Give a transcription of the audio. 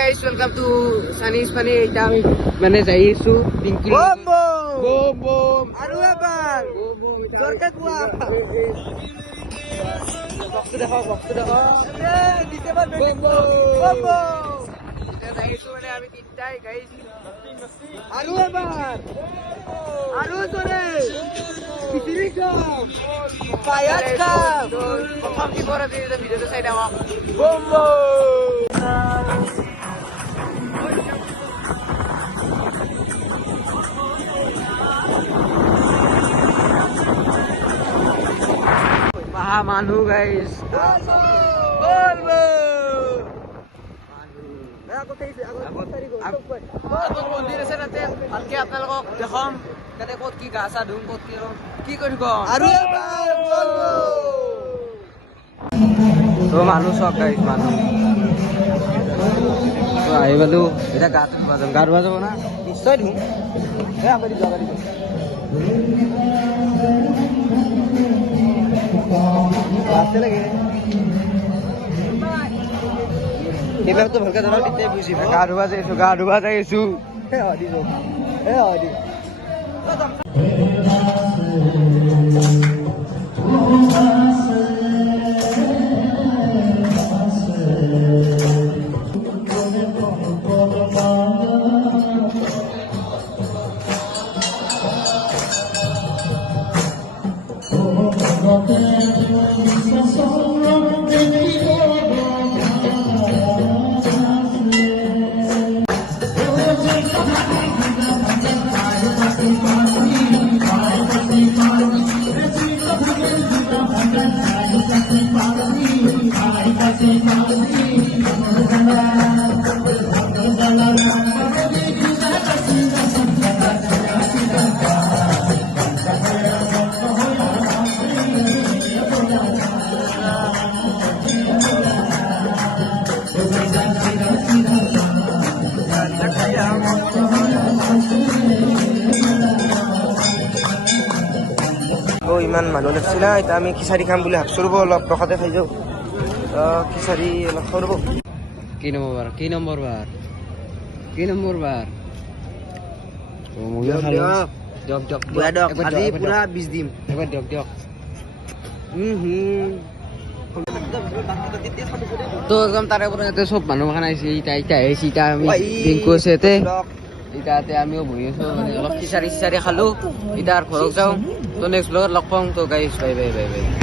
guys, welcome to Sunny's Funny. Ita kami মানে যাই আছো পিংকি বম বম বম আৰু এবাৰ জোৰকে কোৱা বক্সটো দেখাও ডিসেম্বৰ বম বম বম এতিয়া যাই আছো মানে আমি তিনটাই গাইজ আৰু এবাৰ আৰু জোৰে পিছিৰি কাপ পায়াত কাপ প্ৰথম কি কৰা ভিডিঅ'টো চাই থাকক বম মানুহ গাইজ মন্দিৰ আছে তাতে ভালকে আপোনালোকক দেখাম তাতে ক'ত কি গা চা ধুম ক'ত কি কৰি কম আৰু এবাৰ তো মানুহ চক গাইজ মানুহ তো আহি পালো এতিয়া গা ধুৱা যাব না নিশ্চয় ধুম লাগে এইবিলাকতো ভালকে ধৰা তেতিয়া বুজি পায় গা ধুৱা যাইছো ইমান মানুহ লাগছিল না এতিয়া আমি খিচাৰি খাম বুলি ভাবছো ৰ'ব অলপ প্ৰসাদে খাই যাওঁ খিচাৰি অলপ খাওঁ ৰ'ব কি নম্বৰ বাৰ আজি পুৰা বীজ দিম এবাৰ দিয়ক তো একদম তাৰে পৰা ইয়াতে চব মানুহ খান আহিছে ইটা আহিছে ইটা আমি পিংকু আছে ইয়াতে ইটাতে আমিও বহি আছো মানে অলপ খিচাৰি খালো ইটা ঘৰত যাওঁ তো নেক্সট ব্লগত লগ পাম তো গাইজ বাই